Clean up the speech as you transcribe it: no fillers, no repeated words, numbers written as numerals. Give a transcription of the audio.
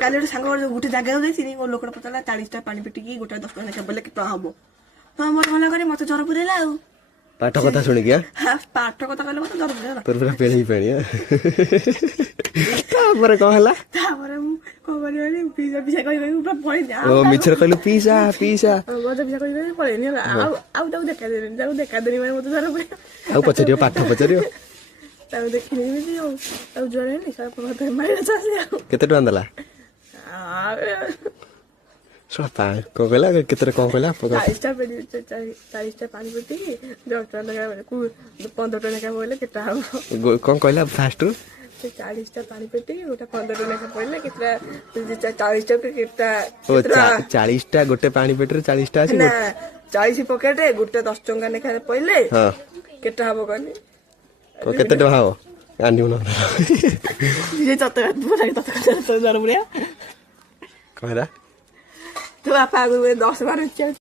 କାଲି ଗୋଟେ ସାଙ୍ଗ ଗୋଟେ ଜାଗାକୁ ଯାଇଥିଲି ମୋ ଲୋକଟା ପଚାରିଲା 40ଟା ପାଣି ପିଟିକି ଗୋଟେ 10 ଟଙ୍କା ଲେଖା ବୋଲେ କେତେ ଟଙ୍କା ହବ ହଁ ମୋର ଭଲ କରି ମତେ ଜ୍ୱର ପୁରେଇଲା ଆଉ ପାଠ କଥା ଶୁଣିକି ପାଠ କଥା କହିଲେ ମତେ ଜ୍ୱର ପୁରେଇଲା ତୋର ପୁରା ପେଳି ପେଳି ତାପରେ କଣ ହେଲା ତାପରେ ମୁଁ କଣ କରିବି ପିଜା ପିଜା କହିବି ପୁରା ପଳେଇନି ଓ ମିଛରେ କହିଲୁ ପିସା ପିସା ଗଜା ପିଜା କହିବି ପଳେଇନି ଆଉ ତାକୁ ଦେଖା ଦେବିନି ମାନେ ମତେ ଜ୍ୱର ପୁରେଇଲା ଆଉ ପଚାରିବ ପାଠ ପଚାରିବ ତାକୁ ଦେଖିନି ଯେମିତି ଆଉ ତାକୁ ଜ୍ୱର ହେଇନି ସାର୍ ମତେ ମାଇଲା ଚାଲି ଆଉ କେତେ ଟଙ୍କା ଦେଲା କଣ କହିଲା କେତେ କଣ କହିଲା 40ଟା ପାଣି ପିଟିକି 10 ଟଙ୍କା ଲେଖା 15 ଟଙ୍କା ଲେଖା ପଇଲେ କେତେ ହବ କଣ କହିଲା ଫାଷ୍ଟ ରୁ 40ଟା ପାଣି ପିଟିକି ଗୋଟେ 15 ଟଙ୍କା ଲେଖା ପଇଲେ କେତେଟା 40ଟା କେତେଟା 40ଟା ଗୋଟେ ପାଣି ପେଟରେ 40ଟା ଅଛି ନା 40 ପକେଟ ଗୋଟେ 10 ଟଙ୍କା ଲେଖା ପଇଲେ କେତେ ହବ କହନି କେତେ ଟଙ୍କା ହବ ଆଣିବୁ ନା ତୋ ବାପା ଆଗରୁ 10 12